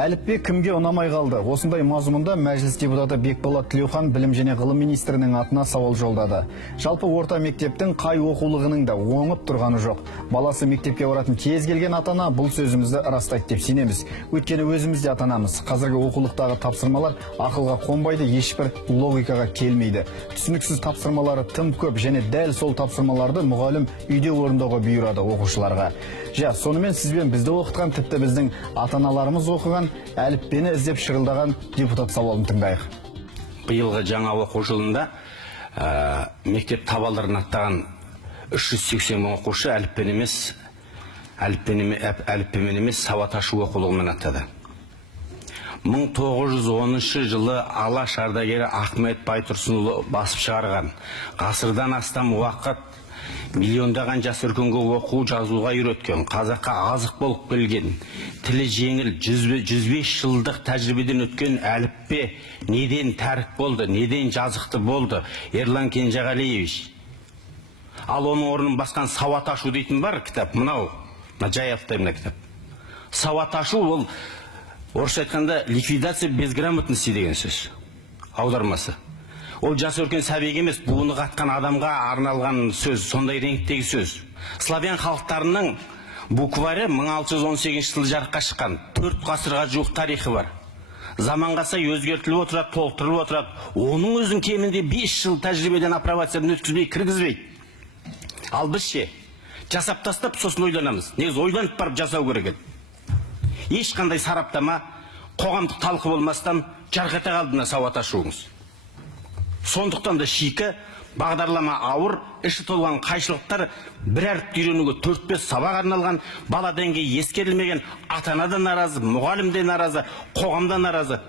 Әліппе кімге ұнамай қалды? Осындай мазмұнда мәжіліс депутаты Бекболат Тілеухан білім және ғылым министрінің атына сауал жолдады. Жалпы орта мектептің қай оқулығының да оңып тұрғаны жоқ. Баласы мектепке баратын кез келген ата-ана бұл сөзімізді растайды деп сенеміз. Өйткені өзіміз де ата-анамыз. Қазіргі оқулықтағы тапсырмалар ақылға қонбайды, ешбір логикаға келмейді. Түсініксіз тапсырмалары тым көп және дәл сол тапсырмаларды мұғалім үйде орындауға бұйырады оқушыларға. Сонымен сізбен бізді оқытқан, тіпті біздің ата-аналарымыз оқыған, әліппені іздеп шырылдаған депутат сауалын тыңдайық. Биылғы жаңа оқу жылында мектеп табалдырығын аттаған 380 мың оқушы әліппемен емес сауат ашу оқулығымен аттады. 1910 жылы алаш ардагері Ахмет Байтұрсынұлы басып шығарған, ғасырдан астам уақыт миллиондаған жас өркенге оқу жазуға үйреткен, қазаққа азық болып келген, тілі жеңіл 105 жылдық тәжірибеден өткен әліппе неден тәрік болды, неден жазықты болды? Ерлан Кенжеғалиевич. Ал оның орнын басқан сауат ашу дейтін бар кітап, мынау жай аттаймын кітап. Сауат ашу ол орысша айтқанда ликвидация безграмотности деген сөз, аудармасы. Ол жас өркен сәбиге емес, буыны қатқан адамға арналған сөз, сондай реңктегі сөз. Славян халықтарының буквары 1618 жылы жарыққа шыққан, 4 ғасырға жуық тарихы бар. Заманға сай өзгертіліп отырады, толықтырылып отырады. Оның өзін кемінде 5 жыл тәжірибеден апробациядан өткізбей, кіргізбейді. Ал біз жасап тастап, сосын ойланамыз. Негізі ойланып барып жасау керек еді. Ешқандай сараптама, қоғамдық талқы болмастан жарқ ете қалды мына сауат ашуыңыз. Сондықтан да шикі, бағдарлама ауыр, іші толған қайшылықтар бір әріпті үйренуге 4-5 сабақ арналған, бала деңгейі ескерілмеген, ата-ана да наразы, мұғалім де наразы, қоғам да наразы.